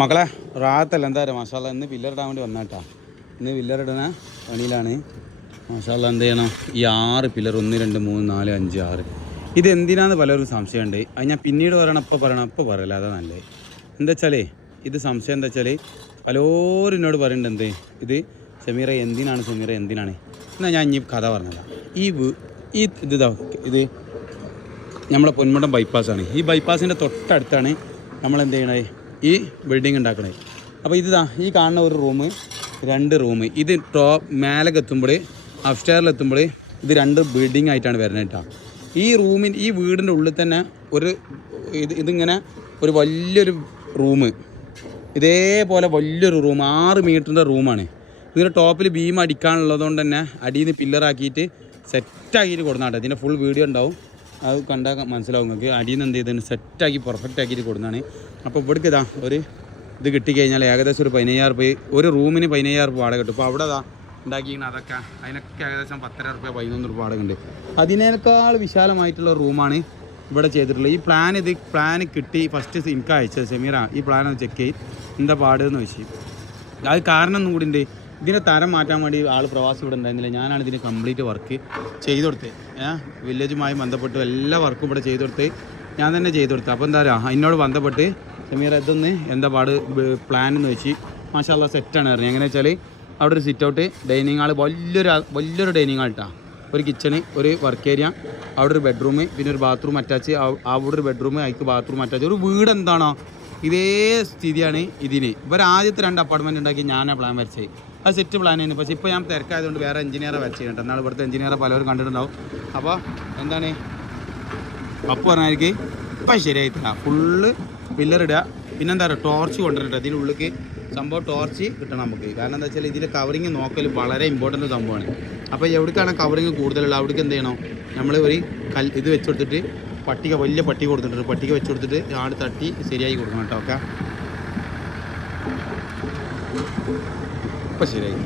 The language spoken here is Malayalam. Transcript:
മക്കളെ റാത്തല്ല എന്താ പറയുക മാഷാല്ല ഇന്ന് പില്ലറിടാൻ വേണ്ടി വന്നാട്ടാ. ഇന്ന് പില്ലറിടുന്ന പണിയിലാണ്. മാഷാല്ല എന്ത് ചെയ്യണം, ഈ 6 പില്ലർ 1 2 3 4 5 6 ഇത് എന്തിനാന്ന് പലർക്കും സംശയമുണ്ട്. അത് ഞാൻ പിന്നീട് പറയണം, ഇപ്പോൾ പറയല, അതാ നല്ലത്. എന്താ വെച്ചാലേ ഇത് സംശയം എന്താ വെച്ചാൽ പലരും എന്നോട് പറയുന്നുണ്ട് ഇത് സമീറ എന്തിനാണ് എന്നാൽ ഞാൻ ഇനി കഥ പറഞ്ഞതാണ്. ഇത് നമ്മളെ പൊന്മുടം ബൈപ്പാസാണ്. ഈ ബൈപ്പാസിൻ്റെ തൊട്ടടുത്താണ് നമ്മളെന്ത് ചെയ്യണത്, ഈ ബിൽഡിങ് ഉണ്ടാക്കണത്. അപ്പോൾ ഈ കാണുന്ന ഒരു റൂം, 2 റൂം, ഇത് മേലേക്ക് എത്തുമ്പോൾ അപ്സ്റ്റെയറിലെത്തുമ്പോൾ ഇത് 2 ബിൽഡിംഗ് ആയിട്ടാണ് വരുന്നത് കേട്ടോ. ഈ വീടിൻ്റെ ഉള്ളിൽ തന്നെ ഇതിങ്ങനെ ഒരു വലിയൊരു റൂം, ഇതേപോലെ വലിയൊരു റൂം 6 മീറ്ററിൻ്റെ റൂമാണ്. ഇതിൻ്റെ ടോപ്പിൽ ബീം അടിക്കാനുള്ളതുകൊണ്ട് തന്നെ അടിയിൽ നിന്ന് പില്ലറാക്കിയിട്ട് സെറ്റാക്കിയിട്ട് കൊടുന്നാട്ടെ. ഇതിൻ്റെ ഫുൾ വീഡിയോ ഉണ്ടാവും, അത് കണ്ടാൽ മനസ്സിലാവും നിങ്ങൾക്ക്. അടിയിൽ നിന്ന് എന്ത് ചെയ്തതിന് സെറ്റാക്കി പെർഫെക്റ്റ് ആക്കിയിട്ട് കൊടുക്കുന്നതാണ്. അപ്പോൾ ഇവിടേക്ക് ഒരു ഇത് കിട്ടിക്കഴിഞ്ഞാൽ ഏകദേശം ഒരു 15,000 രൂപ, ഒരു റൂമിന് 15,000 രൂപ വാടക കിട്ടും. ഇപ്പോൾ അവിടെ ഉണ്ടാക്കിയിരിക്കണം അതൊക്കെ, അതിനൊക്കെ ഏകദേശം 10,000 രൂപ 11 രൂപ വാടക ഉണ്ട്. അതിനേക്കാൾ വിശാലമായിട്ടുള്ള റൂമാണ് ഇവിടെ ചെയ്തിട്ടുള്ളത്. ഈ പ്ലാൻ കിട്ടി ഫസ്റ്റ് എനിക്ക് അയച്ചത് സെമീറ, ഈ പ്ലാൻ ഒന്ന് ചെക്ക് ചെയ്ത് എന്താ പാടെന്ന് വെച്ച്. അത് കാരണം ഒന്നും കൂടി ഉണ്ട്. ഇതിൻ്റെ തരം മാറ്റാൻ വേണ്ടി പ്രവാസി ഇവിടെ ഉണ്ടായിരുന്നില്ല. ഞാനാണ് ഇതിന് കംപ്ലീറ്റ് വർക്ക് ചെയ്ത് കൊടുത്തത്. വില്ലേജുമായി ബന്ധപ്പെട്ട് എല്ലാ വർക്കും ഇവിടെ ചെയ്ത് കൊടുത്ത് ഞാൻ തന്നെ ചെയ്ത് കൊടുത്തത്. അപ്പോൾ എന്താ പറയുക, എന്നോട് ബന്ധപ്പെട്ട് സെമീറ ഇതൊന്ന് എന്താ പ്ലാൻ എന്ന് വെച്ച് മാഷാല്ലാ സെറ്റാണ് പറഞ്ഞത്. എങ്ങനെ വെച്ചാൽ അവിടെ ഒരു സിറ്റ് ഔട്ട്, ഡൈനിങ് ഹാൾ, വലിയൊരു ഡൈനിങ് ഹാൾ ഇട്ടാ, ഒരു കിച്ചണ്, ഒരു വർക്ക് ഏരിയ, അവിടെ ഒരു ബെഡ്റൂം, പിന്നെ ഒരു ബാത്റൂം അറ്റാച്ച്, അവിടെ ഒരു ബെഡ്റൂം, അതിക്ക് ബാത്റൂം അറ്റാച്ച്. ഒരു വീട് എന്താണോ ഇതേ സ്ഥിതിയാണ് ഇതിന്. ആദ്യത്തെ 2 അപ്പാർട്ട്മെൻറ്റ് ഉണ്ടാക്കി ഞാനാണ് പ്ലാൻ വരച്ചത്. അത് സെറ്റ് പ്ലാൻ ചെയ്യുന്നു. പക്ഷേ ഇപ്പോൾ ഞാൻ തിരക്കായതുകൊണ്ട് വേറെ എഞ്ചിനീയറെ വരച്ചിട്ടുണ്ട്. എന്നാൽ ഇവിടുത്തെ എഞ്ചിനീയറെ പലരും കണ്ടിട്ടുണ്ടാവും. അപ്പോൾ എന്താണ് അപ്പോൾ പറഞ്ഞാൽ ഇപ്പം ശരിയായിട്ടില്ല, ഫുള്ള് പില്ലറിടുക. പിന്നെന്താ പറയുക, ടോർച്ച് കൊണ്ടുവരട്ടെ ഇതിനുള്ളിലേക്ക്. സംഭവം ടോർച്ച് കിട്ടണം നമുക്ക്. കാരണം എന്താ വെച്ചാൽ ഇതിൻ്റെ കവറിങ് നോക്കൽ വളരെ ഇമ്പോർട്ടൻ്റ് സംഭവമാണ്. അപ്പോൾ എവിടേക്കാണ് കവറിങ് കൂടുതലുള്ള അവിടേക്ക് എന്ത് ചെയ്യണം, നമ്മൾ ഒരു ഇത് വെച്ച് കൊടുത്തിട്ട് വലിയ പട്ടിക കൊടുത്തിട്ടുണ്ട്, പട്ടിക വെച്ച് കൊടുത്തിട്ട് ആട് തട്ടി ശരിയാക്കി കൊടുക്കണം കേട്ടോ. ഓക്കെ, ഇപ്പം ശരിയായി.